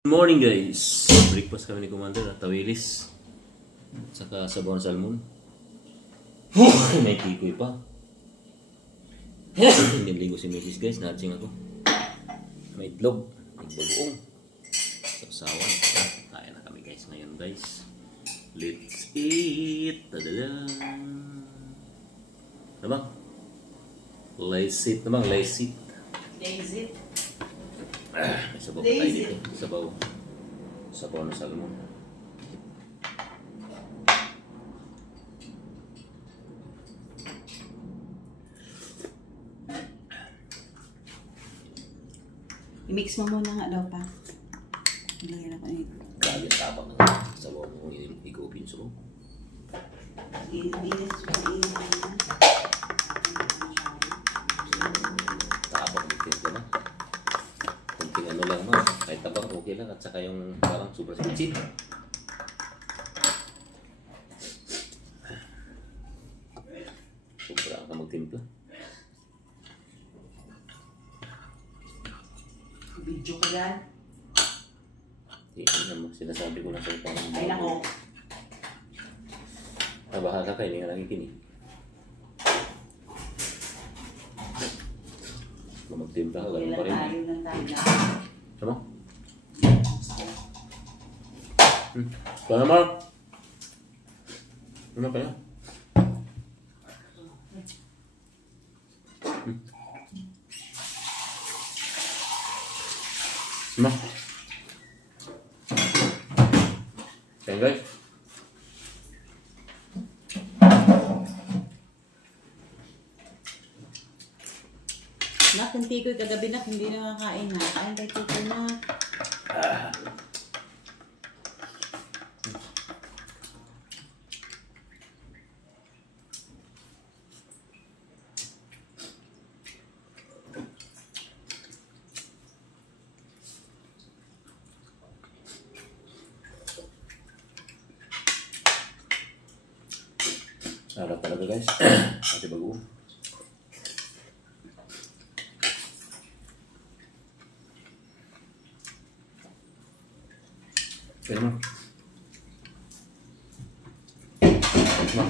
Good morning guys! Breakfast kami ni Commander at tawilis. Saka sabaw ng salmon. May tikoy pa. Hindi ligo si Mrs. guys. Natsing ako. May itlog. May bagoong. Sausawan. Kaya na kami guys ngayon guys. Let's eat! Tadada! Ano bang? Let's eat na bang? Let's eat. Let's eat. May sabaw pa tayo dito. Sabaw. Sabaw na salmon. I-mix mo muna nga daw pa. Ilagyan ako nito. Grabe ang tapak ng sabaw mo. Igupin sabaw. Tapak bitin ka na. Kunting ano lang mo. Kahit tabang okay lang. At saka yung parang super sweet. Sobra ka magtimpla. Video ko yan. Sinasabi ko na sa'yo parang Ay nako. Bahala ka, hindi nga nakikinig. Kung magtimpla ka, ganun pa rin. Ayaw lang tayo. Ano? Kaya naman. Ano kaya? Ano? Kaya guys. Nak, yung tikoy kagabi na, hindi nakakain na. Kain tayo tikoy na. Sarap talaga guys. Kasi bago. Pwede mo. Pwede mo.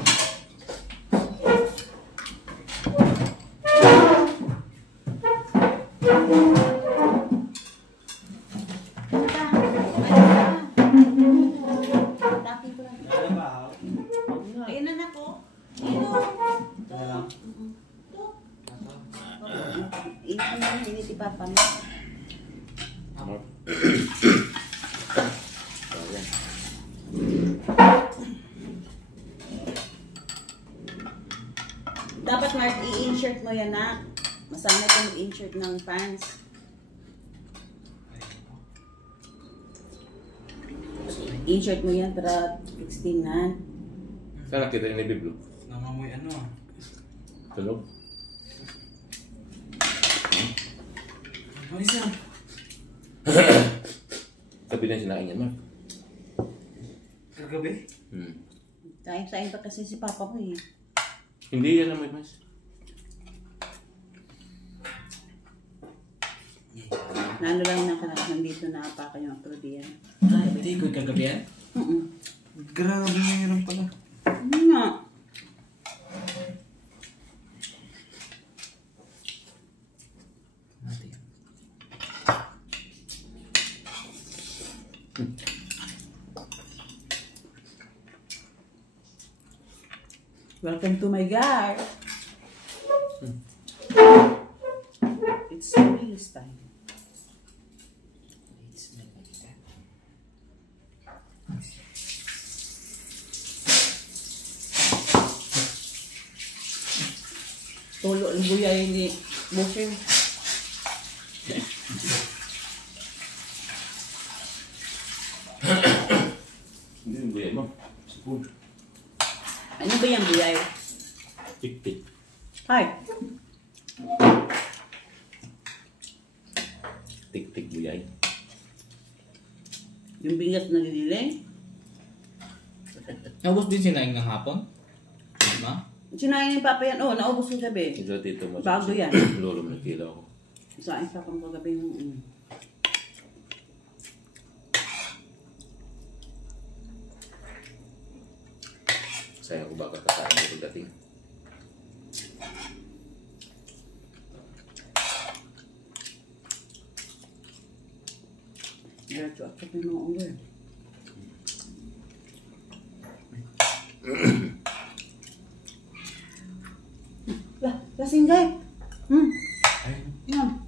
Ayun na nako. Ini si Papa mo. Dapat Mark, i-insert mo yan na. Masama ito mag-insert ng pants. Insert mo yan para 16 na. Saan nakita yung nabiblo? Namamoy ano ah. Tulog? Ano isa? Sabi na sinain yan, Mark. Kagabi? Sain pa kasi si Papa mo eh. Hindi yan naman, mas. Nano lang na nandito na apa kayo ang prodiyan. Hindi ko kagabi yan? Grabe mayroon pala. Ano nga? Welcome to my garden. It's release time. Tulo ang buyay ni Bosing. Hindi yung buya mo. Sipon. Ano ba yung buyay? Tik-tik. Hi. Tik-tik buyay. Yung bigat na nililing? Naubos din sinaing ng hapon? Ma? Sinayin ni Papa yan. Oh, naubos yung gabi. Ito dito mo. Bago yan. Lolo mo nakila ko. Saan pa kung kagabi yung Sayang ko baka kakain mo pagdating. Diretso at sabi mo ang gawin. Lasing guys. Yan.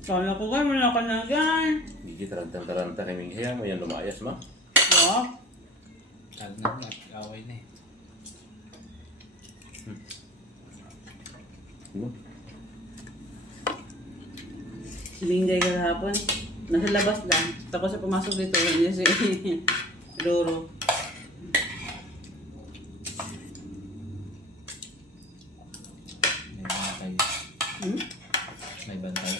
Kala ko kayo, wala ka na guys. Hindi tarantang-taranta kami kaya mo yan lumayas ma. Wow. Tag na nga, away na eh. Si Lingay kahapon, nasa labas lang. Tapos sa pumasok dito, yun si Roro. May bantay. May bantay.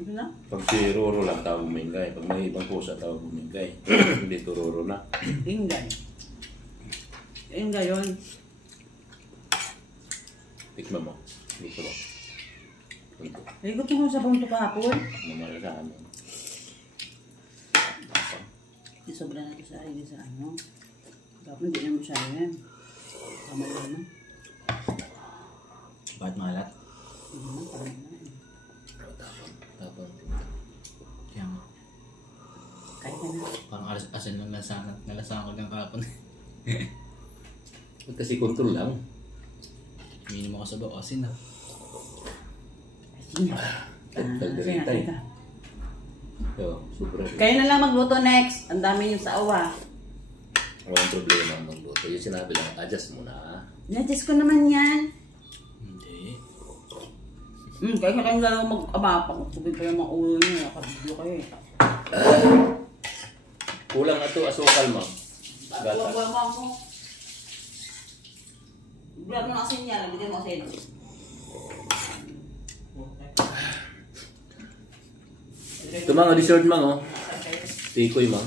Ano na? Pag si Roro lang tawag bumingay. Pag may ibang pusa tawag bumingay. Hindi to Roro na. Lingay. Lingay yun. Tikman mo. Dito ba? Ay, gusto ko sa punto kahapon. Mamalasahan mo. Sobra na ito sa akin sa ano. Dapat hindi na masyado yan. Tama lang na. Bakit malat? Hindi naman, tama na. Tapon. Kaya nga. Kaya ka na. Parang asin lang nalasahan ko ng kapon. Kasi kontrol lang. Minimo ko sa bawa asin na. Sige. Sige, Sige. Yo, super. Kayo na lang magluto next. Ang dami yung sa awa. Walang problema ang magluto. Yung sinabi lang, adjust mo na. Nadjust ko naman yan. Hindi. Kaya kayong dalawa mag-abapang. Sabi pa yung mga ulo nyo. Nakabidyo kayo eh. Kulang na to asukal mo. Gata. Buwan mo. Buwan mo na asin yan. Bigyan mo asin. Ito mga dessert mang oh. Tikoy mang.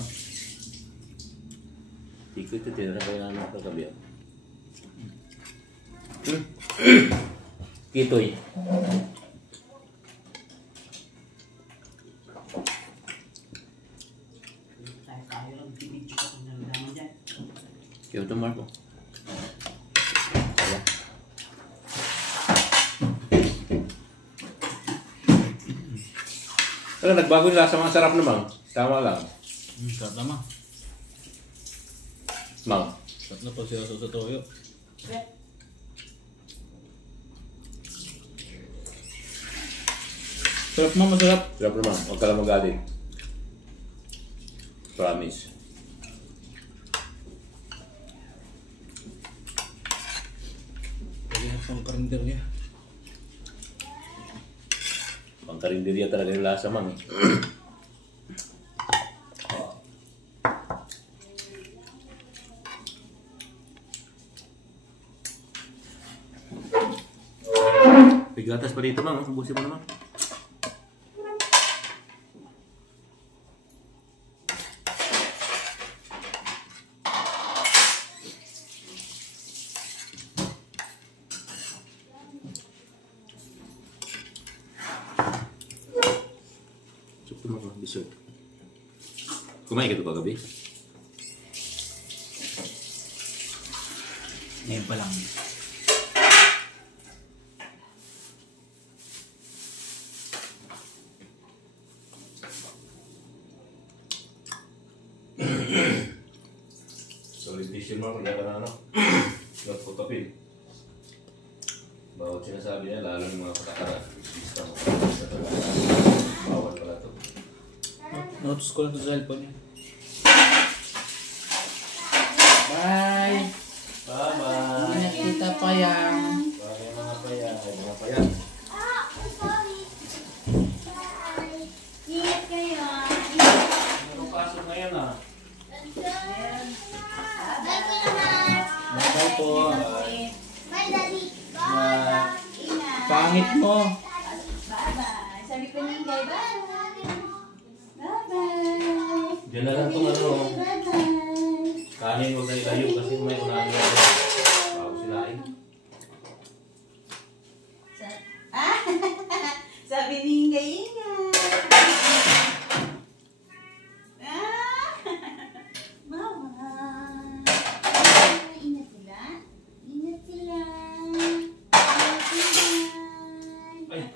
Tikoy ito tinira kayo namin kagabi oh. Kitoy. Tayo lang. Bibidyo ka kung nalaman dyan. Kaya ito Marco. Kaya. Pero nagbago yung lasa, mga sarap naman. Tama lang. Sarap naman. Mang. Sarap na pag sila sa toyo. Sarap naman, masarap. Sarap naman. Huwag ka lang magalit. Promise. Pwede na sa karindel niya. Pang karinderya talaga yung lasa mang eh. Bigatas pa dito mang, ubusin mo naman. Ito mga dessert. Kumain ka ito kagabi? Ngayon pa lang. Solid dish mo, kaya ka na ano? Not for kapil. Bawat sinasabi niya, lalo yung mga patakaran. Bista mo. Bawal pala ito. Notos ko lang sa cellphone niya. Bye! Bye-bye! Ingat kita pa yan. Bye mga payag. Mga payag. Ingat kayo. Anong pasok ngayon ah? Bye po naman. Bye po. Bye, Daddy. Bye. Ingat. Pangit mo. Bye-bye. Sabi ko ni Inday, bye. Bye-bye. Diyan na lang itong ano. Bye-bye. Kanin huwag na ilayo kasi may unahan nyo ako. Bago sila eh. Sabi ni Inday, ingat. Ay,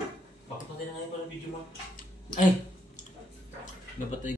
bakit natin na ngayon pala video mo? Ay! Dapat ay